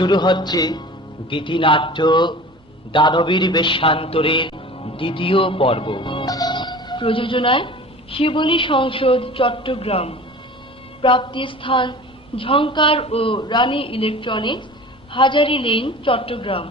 শুরু হচ্ছে গীতিনাট্য দানবীর বেশান্তরে দ্বিতীয় পর্ব। প্রযোজনায় শিবলী সংসদ, চট্টগ্রাম। প্রাপ্তিস্থান ঝংকার ও রানী ইলেকট্রনিক্স, হাজারি লেন, চট্টগ্রাম।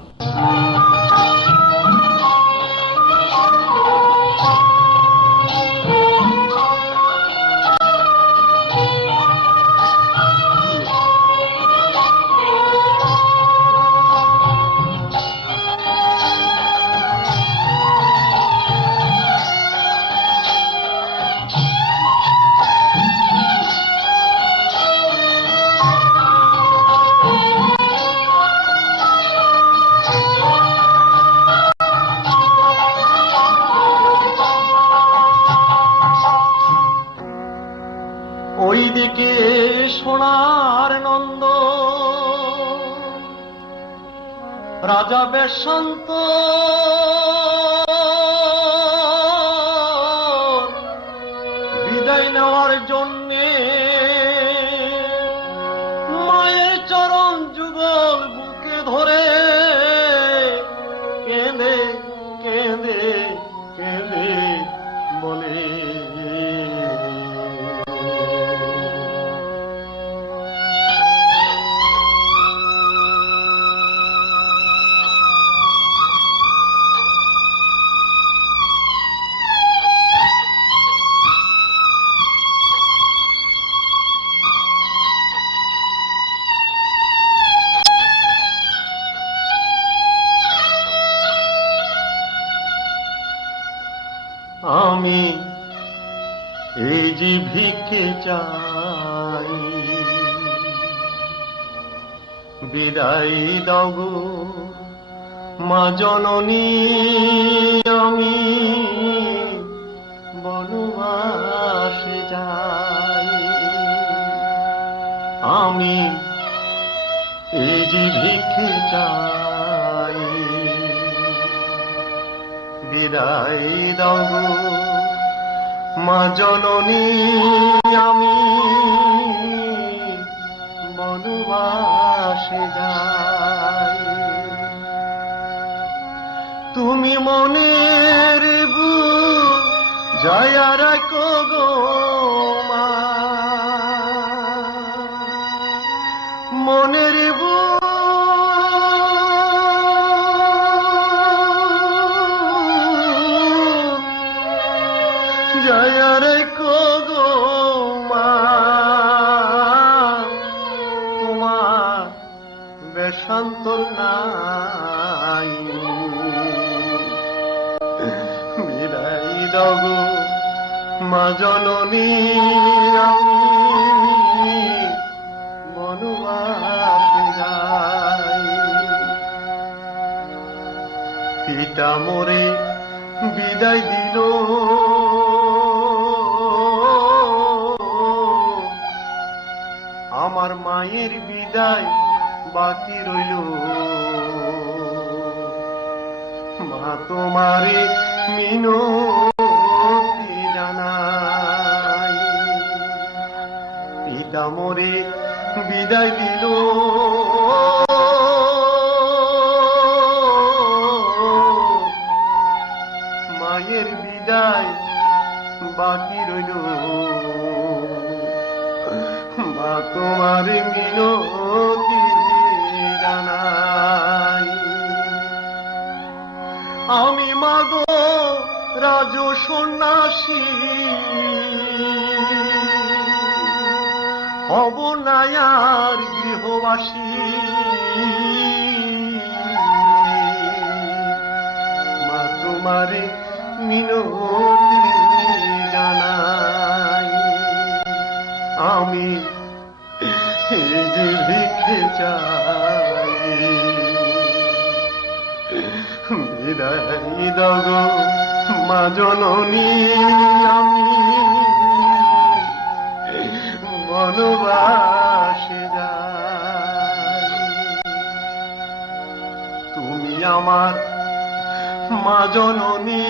রাজা মা জননী, আমি বনবাসে যাই। আমি এই যে চাই। বিদায় দাও মা জননী, আমি বনবাসে যাই। মনের বু জয়ারা রাখো মোরে বিদায় দিল। আমার মায়ের বিদায় বাকি রইল। মা তোমারে জানাই। পিতা মোরে বিদায় দিল। বিদায় বাকি রইল। মা তোমার মিনতি আমি মাগো রাজ সন্ন্যাসী। হব নায়ার গৃহবাসী। মা, তোমারে মিনতি দগ মা জননী, আমি বনবাসে তুমি আমার মা জননী,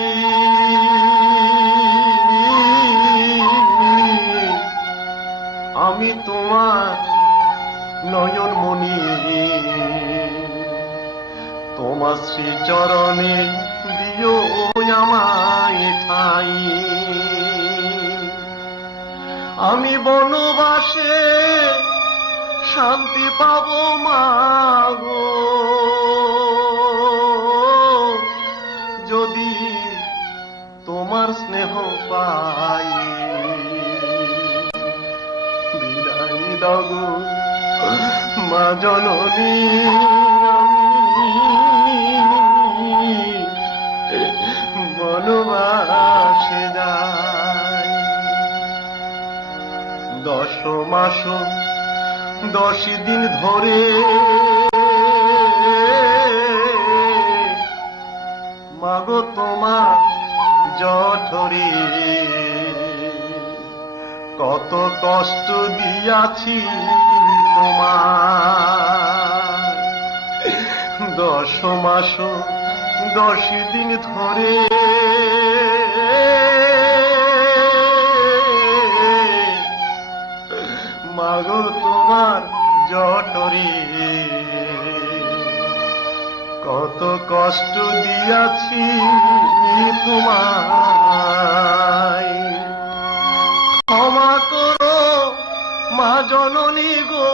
আমি তোমার নয়ন মনি তোমার শ্রী চরণে দিও আমায় ঠাই। আমি বনবাসে শান্তি পাবো মাগো যদি তোমার স্নেহ পাই বিদায় দাও গো, মা জননী। দশ মাস, দশ দিন ধরে। মাগো তোমার জঠরে, কত কষ্ট দিয়াছি তোমার। দশ মাস, দশ দিন ধরে কত কষ্ট দিয়াছি তোমায়। ক্ষমা করো মা জননী গো।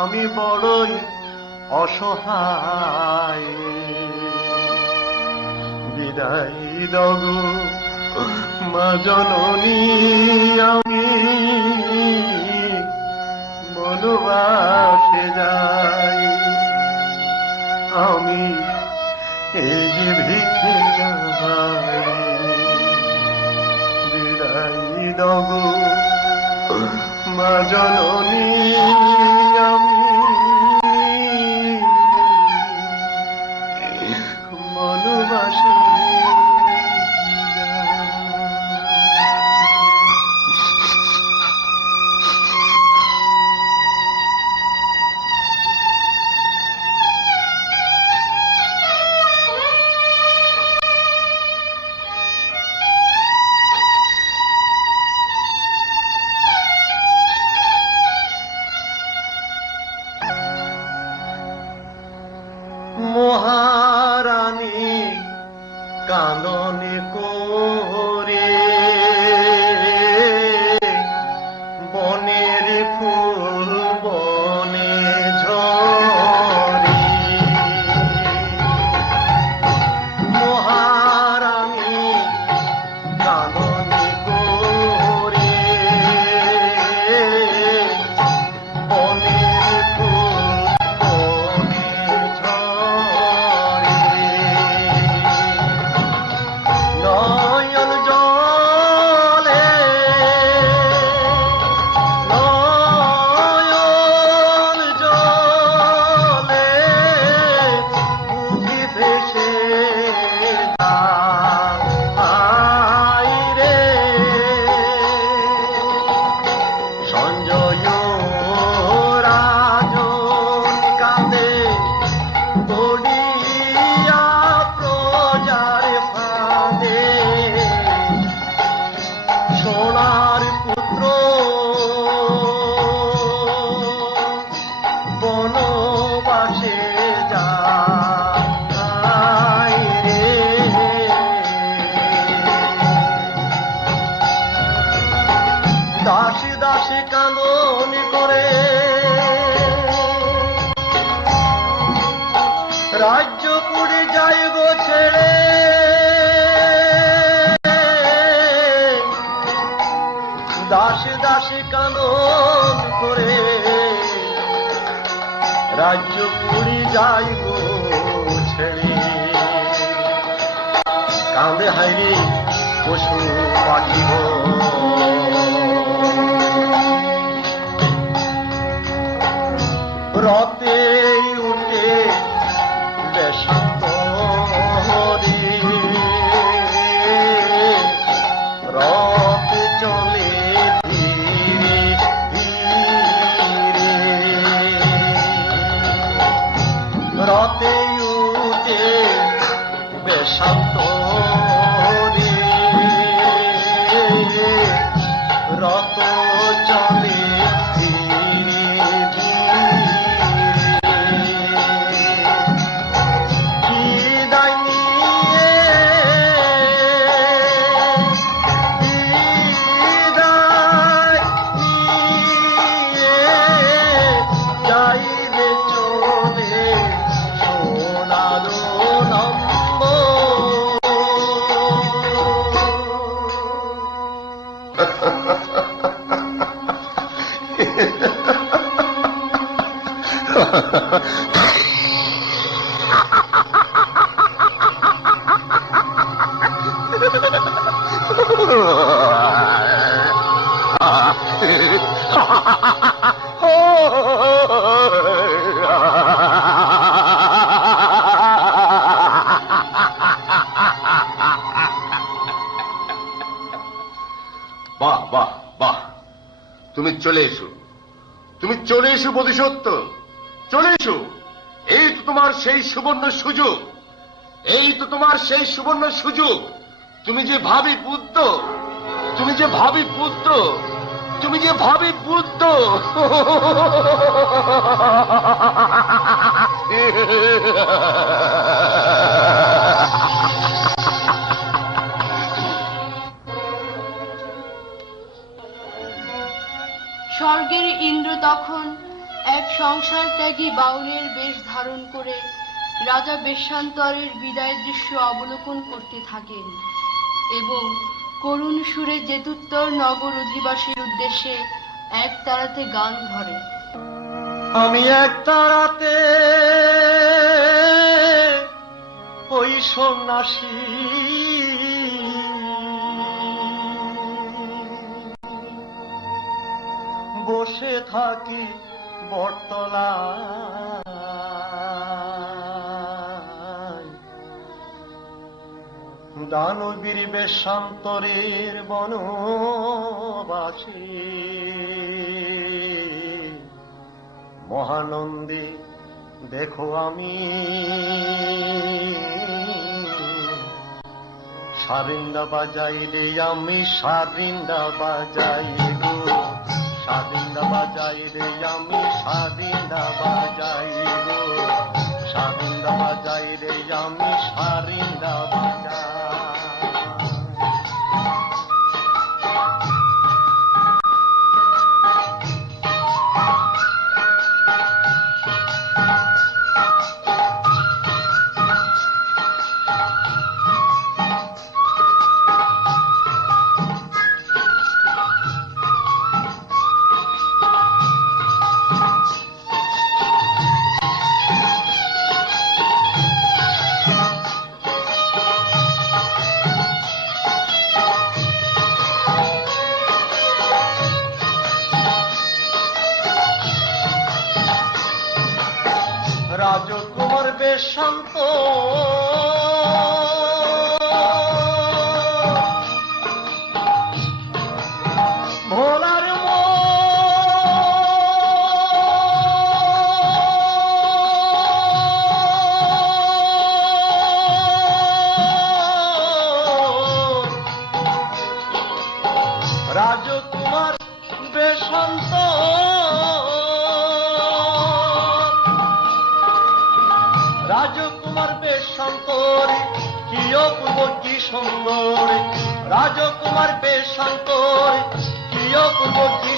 আমি বড়ই অসহায়। বিদায় দগো মা জননী। বনবাসে যাই। আমি এই যে ভিক্ষে বিদায় দগো মা জননী। কানন করে। রাজ্য পুরে যাই গো ছেড়ে। দাসী দাসী কানন করে। রাজ্য পুরি যাই গো ছেড়ে। কাঁদে হাইরে পশু পাখি তুমি চলে এসো। তুমি চলে এসো বোধিসত্ত্ব। চলে এসো। এই তো তোমার সেই সুবর্ণ সুযোগ। এই তো তোমার সেই সুবর্ণ সুযোগ। তুমি যে ভাবি বুদ্ধ তুমি যে ভাবি পুত্র, তুমি যে ভাবি বুদ্ধ স্বর্গের ইন্দ্র তখন এক সংসার ত্যাগী বাউলের বেশ ধারণ করে রাজা বেশান্তরের বিদায় দৃশ্য অবলোকন করতে থাকেন এবং করুণ সুরে জেতুত্তর নগর অধিবাসীর উদ্দেশ্যে এক তারাতে গান ধরে আমি এক তারাতে ওই সন্ন্যাসী বসে থাকি বটতলা দানবীর বেশান্তরের বনবাসী। মহানন্দে দেখো আমি। সারিন্দা বাজাইলে আমি সারিন্দা বাজাই সারিন্দা বাজাই রে আমি সারিন্দা বাজাই গো সারিন্দা বাজাই রে আমি সারিন্দা বাজাই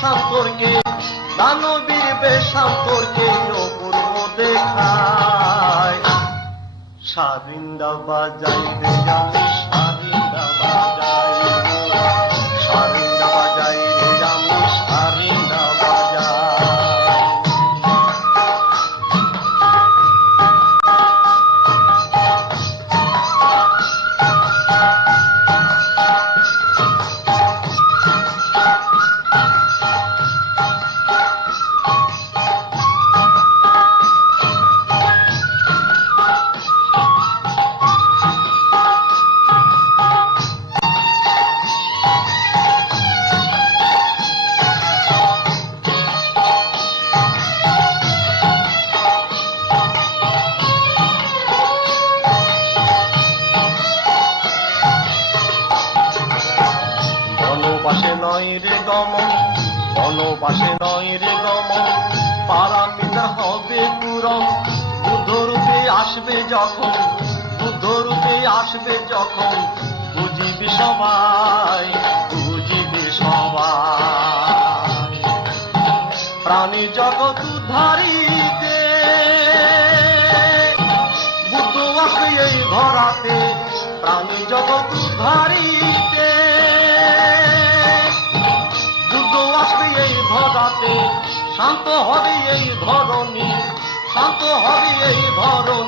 বেশান্তরকে দানবীর সম্পর্কে অপূর্ব দেখায়। সাবিন্দা বাজাই রে যখন বুঝিবি সবাই বুঝিবি সবাই। প্রাণী জগৎ উদ্ধারিতে, বুদ্ধ এই ধরাতে, প্রাণী জগৎ উদ্ধারিতে। শান্ত হবে এই ধরণী, শান্ত হবে এই ধরণী।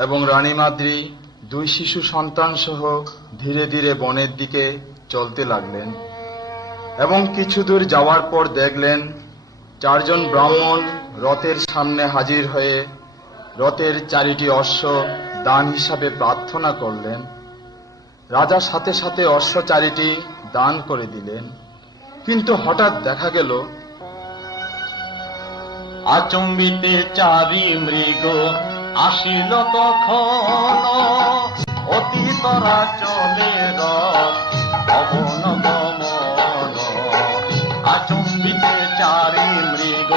এবং রানী মাদ্রি দুই শিশু সন্তান সহ ধীরে ধীরে বনের দিকে চলতে লাগলেন এবং কিছু দূর যাওয়ার পর দেখলেন চারজন ব্রাহ্মণ রথের সামনে হাজির হয়ে রথের চারিটি অশ্ব দান হিসাবে প্রার্থনা করলেন। রাজা সাথে সাথে অশ্ব চারিটি দান করে দিলেন। কিন্তু হঠাৎ দেখা গেল, আচম্বিতে চারি মৃগ আসিল তখন অতীতরা চলে পবন গমন। আচম্বিতে চারি মৃগ,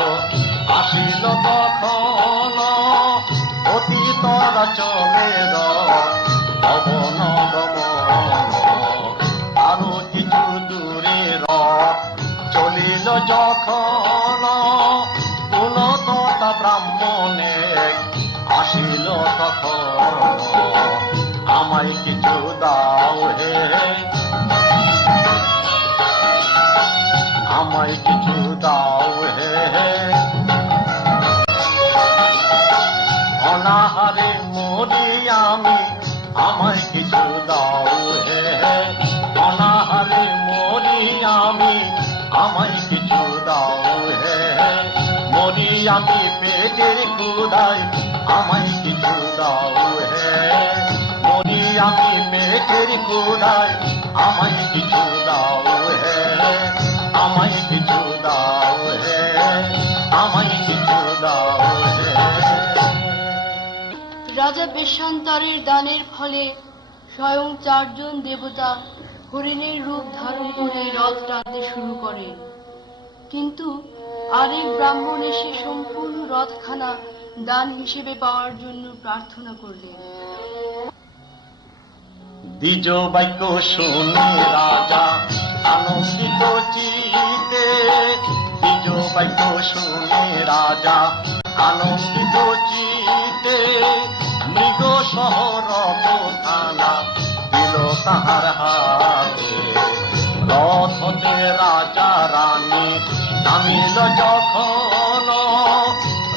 আসিল তখন অতীতরা চলে পবন গমন। আরও কিছু দূরে চলিল যখন কুলততা ব্রাহ্মণে। আসিল তখন আমায় কিছু দাও হে। আমায় কিছু দাও হে। অনাহারে মরি আমি আমি, আমায় কিছু দাও হে। মরি আমি পেটের কুদাই আমায় দাও হে মরি আমি কুদাই আমায় কিছু দাও হে আমায় কিছু দাও হে আমায় কিছু দাও হে রাজা বেশান্তরের দানের ফলে স্বয়ং চারজন দেবতা হরিণের রূপ ধারণ করে রথ টানতে শুরু করে। কিন্তু আরেক ব্রাহ্মণ এসে সম্পূর্ণ রথখানা দান হিসেবে পাওয়ার জন্য প্রার্থনা করলেন দ্বিজ বাক্য শুনে রাজা আনন্দিত চিতে। দ্বিজ বাক্য শুনে রাজা আনন্দিত চিতে। মৃগ শহর থানা দিল তাহার হাতে। রথতে রাজা রানী নামিল যখন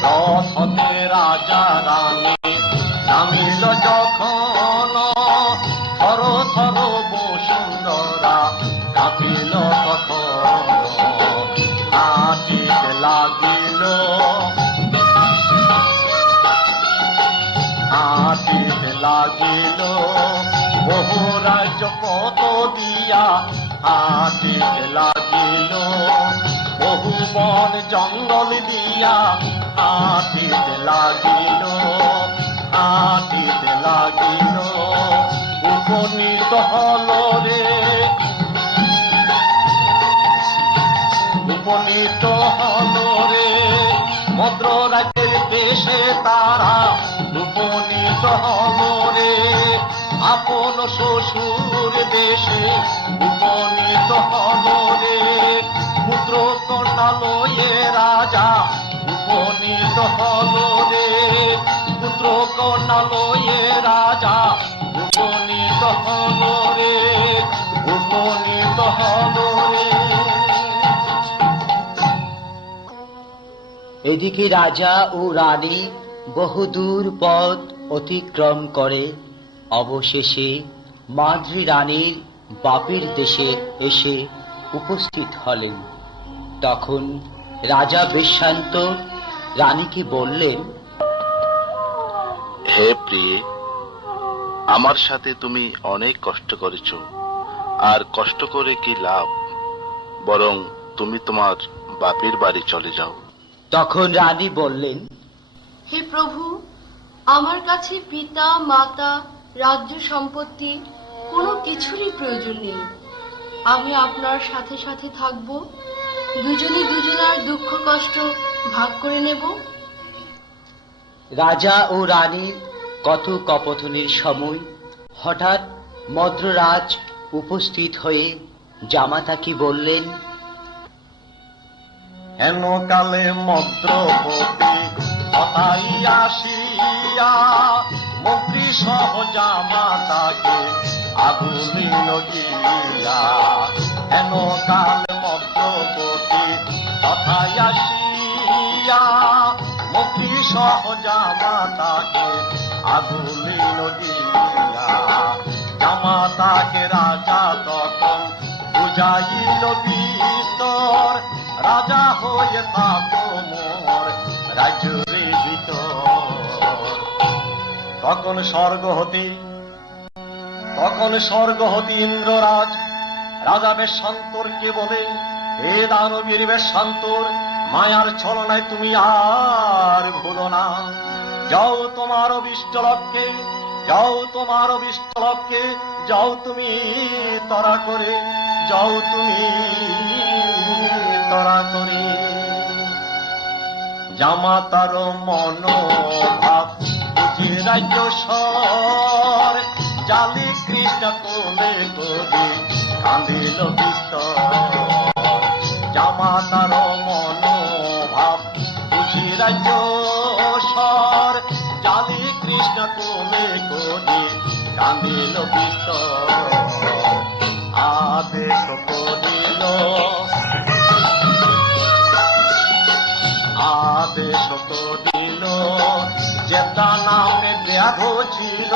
রথ হতে রাজা রানী, নামিল যখন থর থর বসুন্ধরা, কাঁপিল তখন হাতিতে লাগিল। হাতিতে লাগিল, বহু রাজ্য কত দিয়া হাতিতে লাগিল। বন জঙ্গল দিয়া হাতিতে লাগিল হাতিতে লাগিল, উপনীত হল রে। উপনীত হল রে। ভদ্র রাজ্যের দেশে তারা উপনীত হল রে। আপন শ্বশুর দেশে উপনীত হল রে। পুত্র কন্যা লয়ে রাজা, উপনীত হল রে। পুত্র কন্যা লয়ে রাজা, উপনীত হল রে। উপনীত হল রে। এদিকে রাজা ও রানী বহুদূর পথ অতিক্রম করে। অবশেষে মাদ্রি রানীর বাপের দেশে এসে উপস্থিত হলেন। তখন রাজা বেশান্ত রানীকে বললেন হে প্রিয়ে আমার সাথে তুমি অনেক কষ্ট করেছ আর কষ্ট করে কি লাভ? বরং তুমি তোমার বাপের বাড়ি চলে যাও। তখন রানী বললেন হে প্রভু আমার কাছে পিতা মাতা রাজ্য সম্পত্তি কোনো কিছুরই প্রয়োজন নেই। আমি আপনার সাথে সাথে থাকব। দুজনে দুজনার দুঃখ কষ্ট ভাগ করে নেব। রাজা ও রানীর কত কপথনের সময় হঠাৎ মদ্ররাজ উপস্থিত হয়ে জামাতাকে বললেন হেন কালে মদ্রপতি কথাই আসিয়া মন্ত্রী সহ জামাতাকে আগুলিল গিয়া হেন কালে মদ্রপতি কথাই আসিয়া মন্ত্রী সহ জামাতাকে আগুলিল গিয়া জামাতাকে রাজা তখন বুঝাইল বিস্তর রাজা হয়ে থাকো মোর রাজ্যের তখন স্বর্গ হতে তখন স্বর্গ হতে ইন্দ্ররাজ রাজা বেশান্তর কে বলে, হে দানবীর বেশান্তর, মায়ার ছলনায় তুমি আর ভুলো না। যাও তোমার অভিষ্ট লক্ষ্যে, যাও তোমার অভিষ্ট লক্ষ্যে, যাও তুমি তরা করে, যাও তুমি তরা করে। জামাতার মনোভাব বুঝি রাজ্য স্বর, জালি কৃষ্ণ কোলে কবি বিস্তর। জামাতার মনোভাব বুঝি রাজ্য স্বর। জালি কৃষ্ণ কোলে কান্দিল বিস্তর। আদেশ করিল। আদেশ করিল। যেটা নামে ব্যাধ ছিল,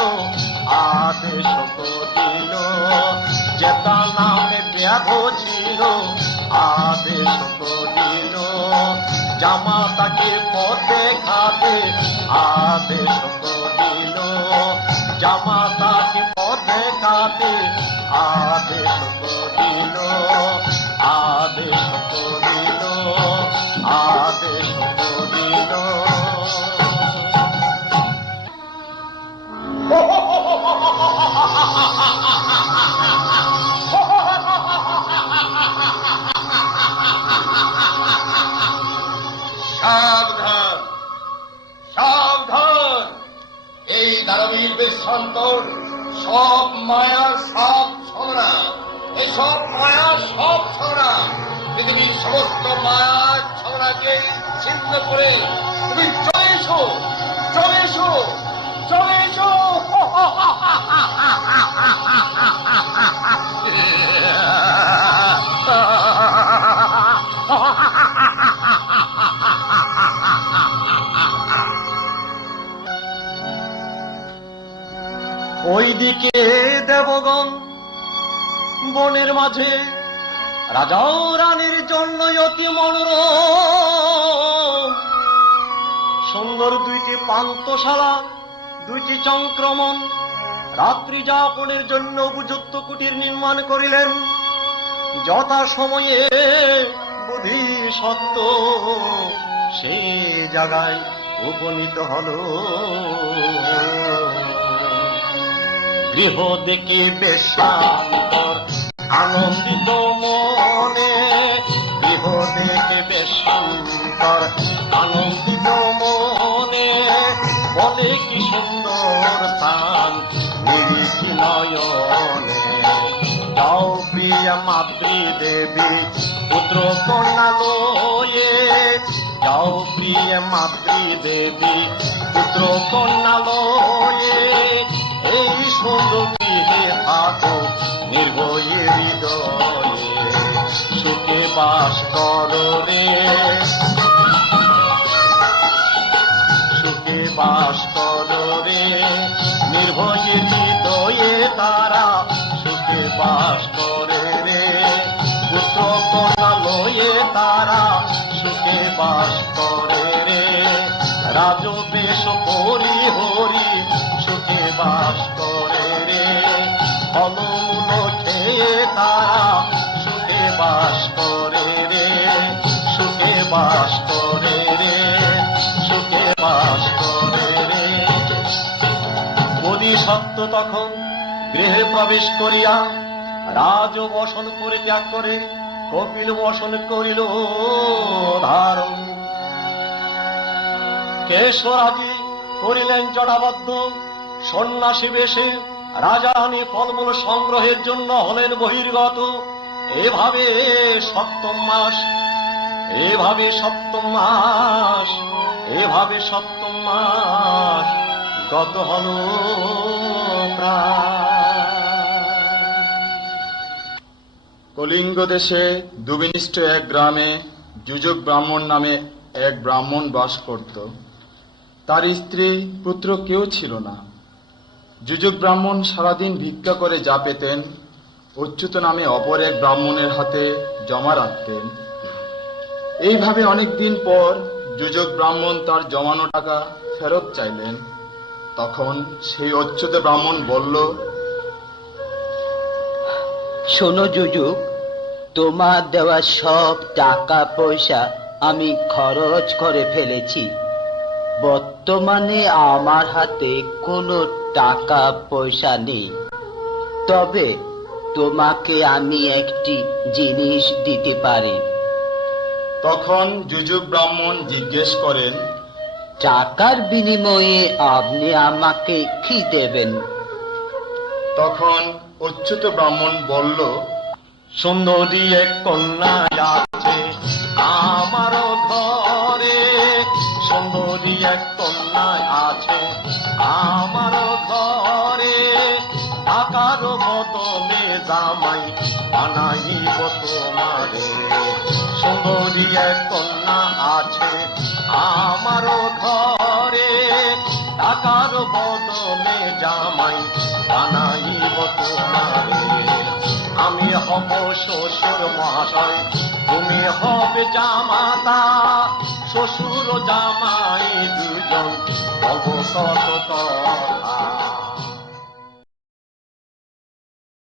আদেশ করিল। যেটা নামে ব্যাধ ছিল আদেশ করিল জামাতাকে পথে খাতে আদেশ করিল জামাতাকে পথে খাতে আদেশ করিল আদেশ করিল আদেশ করিল সাবধান দানবীর সব মায়া, সব ছড়া। এই সব মায়া, সব ছড়া। পৃথিবীর সমস্ত মায়া ছড়াকে ছিন্ন করে তুমি চলে এসো চলে এসো চলে এসো। ওইদিকে দেবগণ, বনের মাঝে রাজা রানীর জন্য অতি মনোরম। সুন্দর দুইটি পান্তশালা দুইটি চংক্রমণ, রাত্রি যাপনের জন্য উপযুক্ত কুটির নির্মাণ করিলেন। যথা সময়ে বুদ্ধি সত্য সেই জায়গায় উপনীত হলো। গৃহ দেখে বেশ আনন্দিত মনে। গৃহ দেখে বেশ শান্তর আনন্দিত মনে। বলে কি সুন্দর স্থান নিরিখি নয়নে। যাও প্রিয়া মাতৃ পুত্র কন্যা লয়ে যাও প্রিয় মাতৃ দেবী, পুত্র কন্যা থাকো নির্ভয়ে হৃদয়ে সুখে বাস করো রে। সুখে বাস করো রে নির্ভয়ে হৃদয়ে তারা বাস করে রে, সুখে বাস করে রে। মোদী সত্য তখন গৃহে প্রবেশ করিয়া রাজ বসন পরিত্যাগ করে, কপিল বসন করিল ধারণ। কেশরাজি করিলেন জটাবদ্ধ। সন্ন্যাসী বেশে রাজারানী ফলমূল সংগ্রহের জন্য হলেন বহির্গত। এভাবে সপ্তম মাস এভাবে সপ্তম মাস, এভাবে সপ্তম মাস গত হল কলিঙ্গ দেশে দুবিনিষ্ঠ এক গ্রামে যুজক ব্রাহ্মণ নামে এক ব্রাহ্মণ বাস করত। তার স্ত্রী পুত্র কেউ ছিল না। যুজক ব্রাহ্মণ সারাদিন ভিক্ষা করে যা পেতেন অচ্যুত নামে অপর এক ব্রাহ্মণের হাতে জমা রাখতেন। এইভাবে অনেকদিন পর যুজক ব্রাহ্মণ তার জমানো টাকা ফেরত চাইলেন। তখন সেই অচ্যুত ব্রাহ্মণ বলল, শোনো যুযুক তোমার দেওয়া সব টাকা পয়সা আমি খরচ করে ফেলেছি। বর্তমানে আমার হাতে কোনো টাকা পয়সা নেই। তবে তোমাকে আমি একটি জিনিস দিতে পারি। তখন যুজুক ব্রাহ্মণ জিজ্ঞেস করেন টাকার বিনিময়ে আপনি আমাকে কি দেবেন? তখন অচ্যুত ব্রাহ্মণ বলল সুন্দরী এক কন্যা আছে আমার ঘরে। সুন্দরী এক কন্যা আছে আমার ঘরে। টাকার বদলে জামাই বানাইব তোমারে। সুন্দরী এক কন্যা আছে আমার ঘরে। টাকার বদলে জামাই বানাইব তোমারে আমি হব শ্বশুর মহাশয়, তুমি হবে জামাতা। শ্বশুর জামাই দুজন হব কথা